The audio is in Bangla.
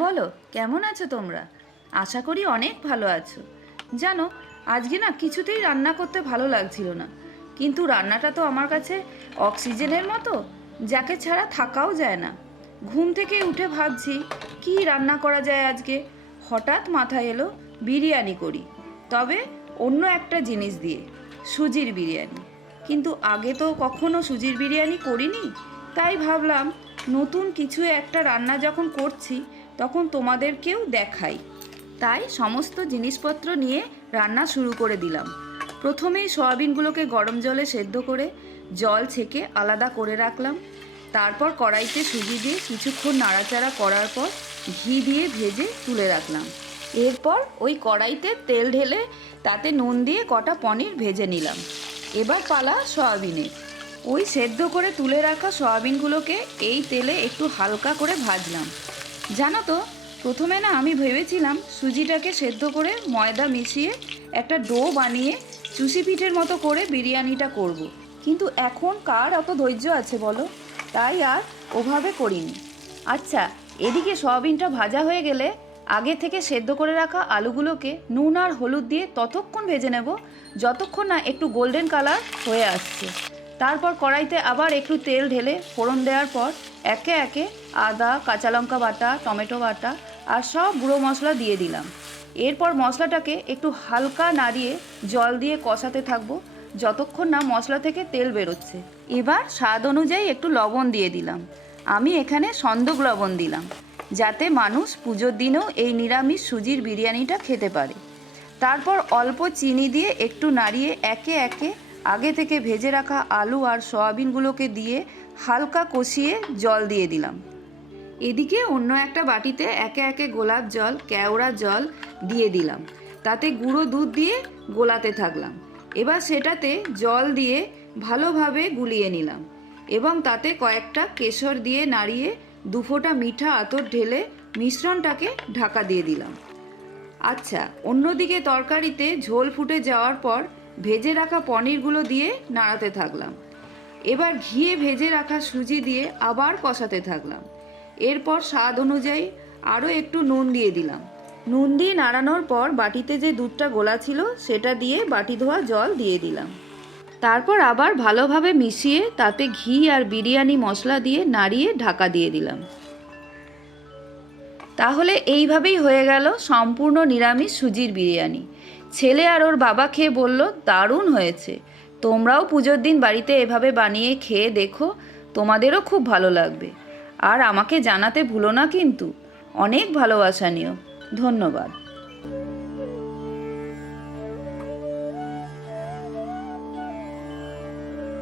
বলো, কেমন আছো তোমরা? আশা করি অনেক ভালো আছো। জানো, আজকে না কিছুতেই রান্না করতে ভালো লাগছিল না। কিন্তু রান্নাটা তো আমার কাছে অক্সিজেনের মতো, যাকে ছাড়া থাকাও যায় না। ঘুম থেকে উঠে ভাবছি কি রান্না করা যায় আজকে। হঠাৎ মাথায় এলো বিরিয়ানি করি, তবে অন্য একটা জিনিস দিয়ে, সুজির বিরিয়ানি। কিন্তু আগে তো কখনো সুজির বিরিয়ানি করিনি, তাই ভাবলাম নতুন কিছু একটা রান্না যখন করছি তখন তোমাদেরকেও দেখাই। তাই সমস্ত জিনিসপত্র নিয়ে রান্না শুরু করে দিলাম। প্রথমেই সয়াবিনগুলোকে গরম জলে সেদ্ধ করে জল ছেঁকে আলাদা করে রাখলাম। তারপর কড়াইতে সুজি দিয়ে কিছুক্ষণ নাড়াচাড়া করার পর ঘি দিয়ে ভেজে তুলে রাখলাম। এরপর ওই কড়াইতে তেল ঢেলে তাতে নুন দিয়ে কটা পনির ভেজে নিলাম। এবার পালা সয়াবিনের। ওই সেদ্ধ করে তুলে রাখা সয়াবিনগুলোকে এই তেলে একটু হালকা করে ভাজলাম। জানো তো, প্রথমে না আমি ভেবেছিলাম সুজিটাকে সেদ্ধ করে ময়দা মিশিয়ে একটা ডো বানিয়ে চুষি পিঠের মতো করে বিরিয়ানিটা করব। কিন্তু এখন কার অত ধৈর্য আছে বলো, তাই আর ওভাবে করিনি। আচ্ছা, এদিকে সয়াবিনটা ভাজা হয়ে গেলে আগে থেকে সেদ্ধ করে রাখা আলুগুলোকে নুন আর হলুদ দিয়ে ততক্ষণ ভেজে নেব যতক্ষণ না একটু গোল্ডেন কালার হয়ে আসছে। তারপর কড়াইতে আবার একটু তেল ঢেলে ফোড়ন দেওয়ার পর একে একে আদা, কাঁচা লঙ্কা বাটা, টমেটো বাটা আর সব গুঁড়ো মশলা দিয়ে দিলাম। এরপর মশলাটাকে একটু হালকা নাড়িয়ে জল দিয়ে কষাতে থাকবো যতক্ষণ না মশলা থেকে তেল বেরোচ্ছে। এবার স্বাদ অনুযায়ী একটু লবণ দিয়ে দিলাম। আমি এখানে সন্দক লবণ দিলাম, যাতে মানুষ পুজোর দিনেও এই নিরামিষ সুজির বিরিয়ানিটা খেতে পারে। তারপর অল্প চিনি দিয়ে একটু নাড়িয়ে একে একে আগে থেকে ভেজে রাখা আলু আর সয়াবিনগুলোকে দিয়ে হালকা কষিয়ে জল দিয়ে দিলাম। এদিকে অন্য একটা বাটিতে একে একে গোলাপ জল, কেওড়া জল দিয়ে দিলাম। তাতে গুঁড়ো দুধ দিয়ে গোলাতে থাকলাম। এবার সেটাতে জল দিয়ে ভালোভাবে গুলিয়ে নিলাম এবং তাতে কয়েকটা কেশর দিয়ে নাড়িয়ে দুফোঁটা মিঠা আতর ঢেলে মিশ্রণটাকে ঢাকা দিয়ে দিলাম। আচ্ছা, অন্যদিকে তরকারিতে ঝোল ফুটে যাওয়ার পর ভেজে রাখা পনিরগুলো দিয়ে নাড়াতে থাকলাম। এবার ঘিয়ে ভেজে রাখা সুজি দিয়ে আবার কষাতে থাকলাম। এরপর স্বাদ অনুযায়ী আরও একটু নুন দিয়ে দিলাম। নুন দিয়ে নাড়ানোর পর বাটিতে যে দুধটা গোলা ছিল সেটা দিয়ে বাটি ধোয়া জল দিয়ে দিলাম। তারপর আবার ভালোভাবে মিশিয়ে তাতে ঘি আর বিরিয়ানি মশলা দিয়ে নাড়িয়ে ঢাকা দিয়ে দিলাম। তাহলে এইভাবেই হয়ে গেল সম্পূর্ণ নিরামিষ সুজির বিরিয়ানি। ছেলে আর ওর বাবা খেয়ে বলল দারুণ হয়েছে। তোমরাও পুজোর দিন বাড়িতে এভাবে বানিয়ে খেয়ে দেখো, তোমাদেরও খুব ভালো লাগবে। আর আমাকে জানাতে ভুলো না কিন্তু। অনেক ভালোবাসা নিও। ধন্যবাদ।